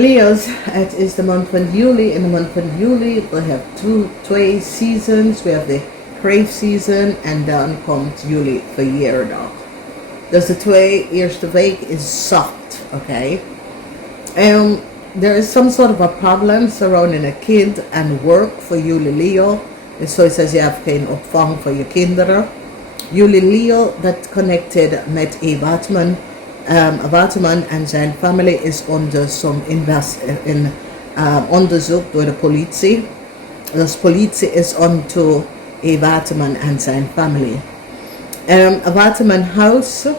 Leo's, het is de maand van juli. In de maand van juli, we have twee seasons. We have the crave season en dan komt juli verjaardag. Dus de eerste week is soft, okay? There is some sort of a problem surrounding a kid and work for Juli Leo. So it says je hebt geen opvang voor je kinderen. Juli Leo, dat connected met een waterman en zijn familie is onder onderzoek door de politie. Dus politie is onto een waterman en zijn familie. A waterman house,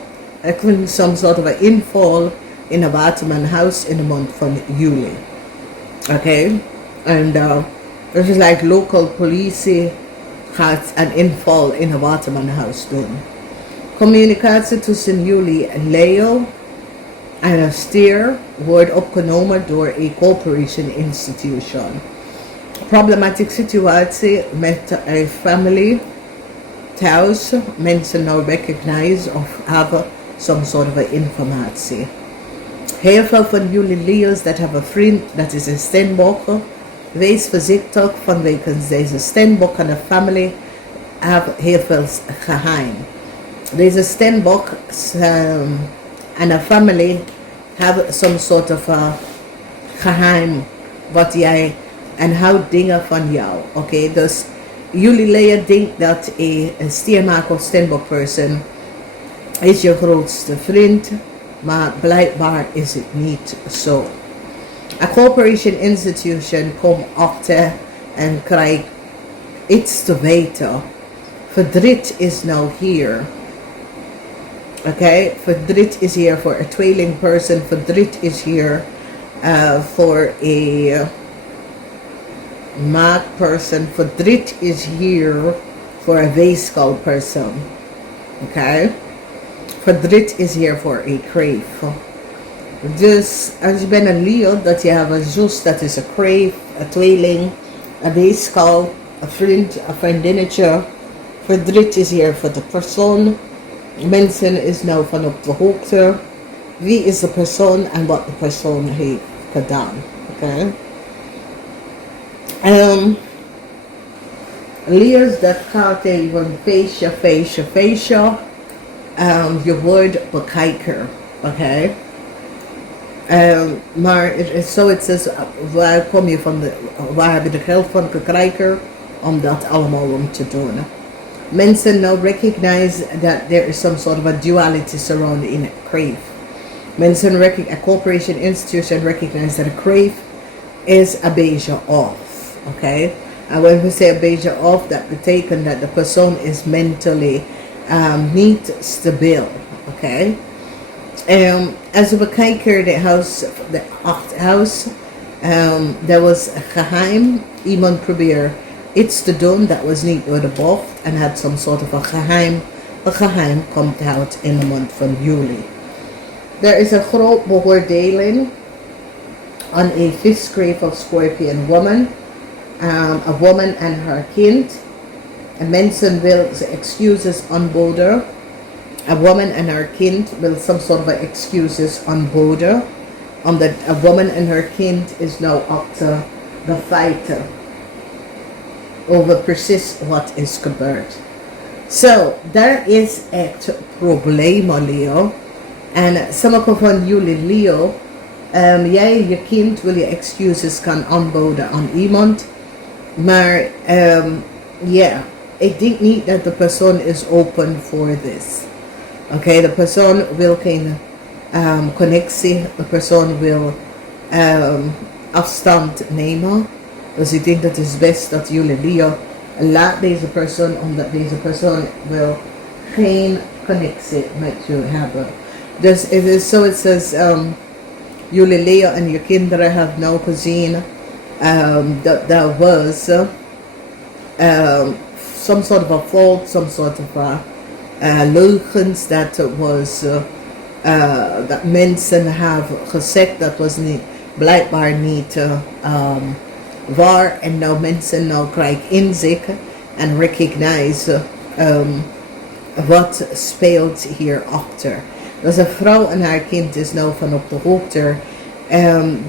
some sort of an inval in a waterman house in the month van juli. Okay, and this is like local police gaat een inval in een waterman house doen. Communicatie tussen Juli en Leo en een stier wordt opgenomen door een corporation institution. Problematic situatie met een family thuis, mensen nou recognize of hebben some sort of informatie. Heel veel van jullie Leo's dat hebben een vriend dat is een steenbok. Wees voorzichtig vanwege deze steenbok en de family hebben heel veel geheim. Deze steenbok en de family hebben some sort of geheim wat jij en houdt dingen van jou. Oké, dus jullie Leo denkt dat een stiermaker of steenbok person is je grootste vriend, maar blijkbaar is het niet zo. A corporation institution komt achter en krijgt iets te weten. Verdriet is nou hier. Oké, verdriet is hier voor een tweeling person. Verdriet is hier voor een maag person. Verdriet is hier voor een weeskal person. Oké. Verdriet is hier voor een crave. Dus als je bent een Leo, dat je hebt een zus, dat is een crave, een tweeling, een weeskal, een vriend, een vriendinnetje. Verdriet is hier voor de persoon. Mensen is nou van op de hoogte. Wie is de persoon en wat de persoon heeft gedaan. Oké. Leo's, dat gaat even feestje. Je wordt bekijker. Oké. Maar het is zo, het says, waar kom je van waar heb je de geld van gekregen om dat allemaal om te doen. Mensen now recognize that there is some sort of a duality surrounding a crave. Mensen a corporation institution recognize that a crave is a beetje off. Okay? And when we say a beetje off, that betekent that the person is mentally niet stabiel. Okay? Als we kijken de huis, there was a geheim. Iemand probeerde iets te doen dat was niet door de bocht en had some sort of a geheim. Een geheim komt uit in de maand van juli. Er is een groot beoordeling aan een visgrave of Scorpion woman. A woman en haar kind. En mensen wil ze excuses aanboden. A woman and her kind will some sort of excuses aanboden. Omdat a woman and her kind is now up to the fight over precies wat is gebeurd. So, daar is echt problemen, Leo. En sommige van jullie Leo, jij je kind wil je excuses kan aanboden aan iemand. Maar ik denk niet dat de persoon is open voor this. Oké, de persoon wil geen connectie, de persoon wil afstand nemen. Dus ik denk dat het is best dat jullie Leo laat deze persoon, omdat deze persoon wil geen connectie met je hebben. Dus het is zo, het says, jullie Leo en je kinderen hebben nou gezien that there was some sort of a fault, some sort of leugens that was dat mensen hebben gezegd dat was niet blijkbaar niet waar en nou mensen nou krijgen inzicht en recognize wat speelt hier achter. Dus een vrouw en haar kind is nou van op de hoogte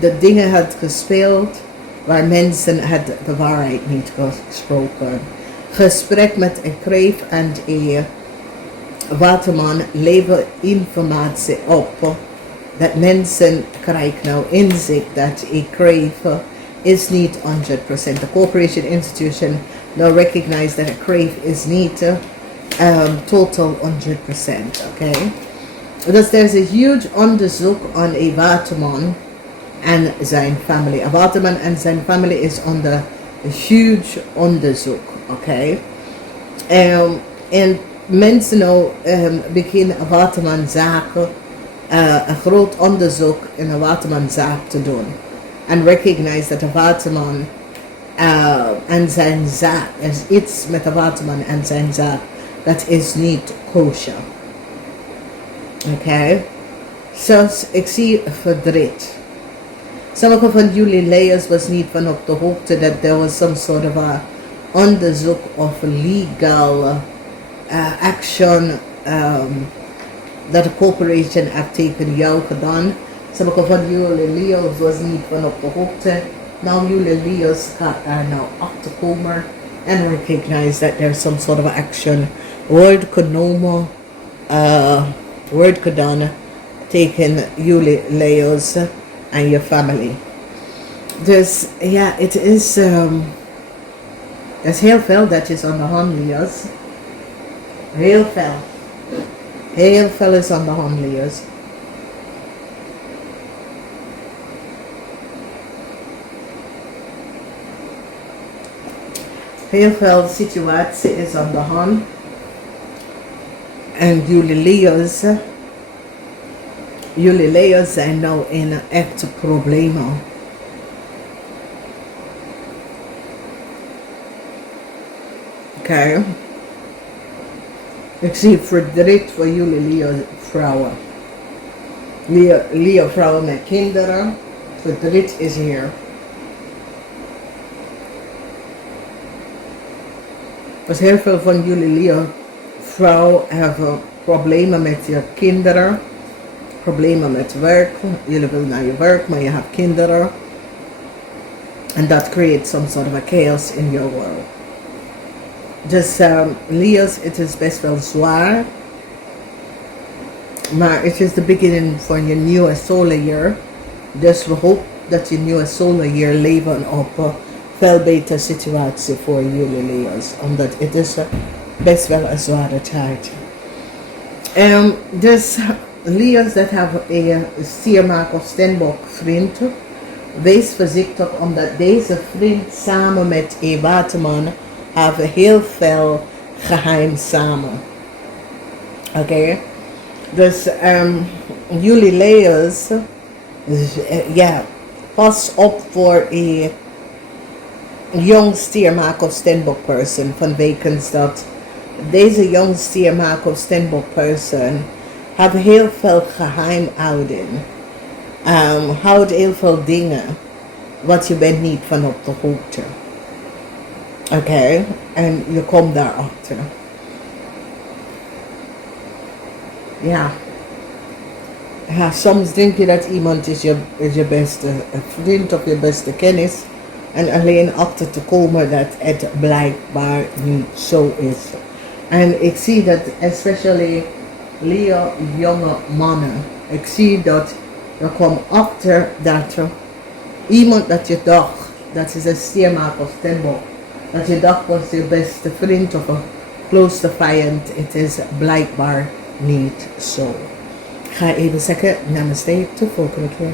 De dingen had gespeeld waar mensen het de waarheid niet gesproken. Gesprek met een kreef en een waterman levert informatie op. Dat mensen krijgen nou inzicht dat een kreef is niet 100%. The corporation institution now recognize that a crave is niet total 100%. Okay? Because there's a huge onderzoek on a waterman and zijn family. A waterman and zijn family is under a huge onderzoek. Okay? En mensen nou beginnen een watermanzaken, een groot onderzoek in een watermanzaak te doen. And recognize that a waterman en zijn zaak, er is iets met de waterman en zijn zaak, dat is niet kosher. Oké? Zoals ik zie verdriet. Sommige van jullie lezers was niet van op de hoogte dat there was some sort of a onderzoek of legal action dat de corporation heeft tegen jou gedaan. Sommige van jullie lezers was niet van op de hoogte. Nou, jullie lezers gaat daar nou achter komen en recognize that there's some sort of action word genomen, word gedaan tegen jullie lezers en je family. Dus ja, het is er is heel veel dat is aan de hand, lezers. Heel veel. Heel veel is aan de hand, lezers. Heel veel situatie is aan de hand. En jullie lezers zijn nou in echte problemen. Oké. Ik zie verdriet voor jullie vrouwen. Vrouwen met kinderen. Verdriet is hier. Dus heel veel van jullie vrouwen hebben problemen met je kinderen. Problemen met werk. Jullie willen naar je werk, maar je hebt kinderen. And that creates some sort of a chaos in your world. Dus Leo's, het is best wel zwaar. Maar het is de beginning van je nieuwe solar year. Dus we hopen dat je nieuwe solar year leven op een veel betere situatie voor jullie Leo's. Omdat het is best wel een zware tijd. Dus Leo's dat hebben een stiermaker of steenbok vriend. Wees voorzichtig omdat deze vriend samen met een waterman hebben heel veel geheim samen. Oké? Dus jullie Leo's, ja, pas op voor een jong stiermaker of steenbok person vanwege dat deze jong stiermaker of steenbok person hebben heel veel geheimhouding. Houdt heel veel dingen wat je bent niet van op de hoogte. Oké, en je komt daarachter. Ja. Ja, soms denk je dat iemand is je beste vriend of je beste kennis. En alleen achter te komen dat het blijkbaar niet zo is. En ik zie dat, especially Leo, jonge mannen. Ik zie dat er komt achter dat iemand dat je dacht, dat is een stiermaker of steenbok. Dat je dacht was je beste vriend of een close vijand. Het is blijkbaar niet zo. Ik ga even zeggen, namaste, tot volgende keer.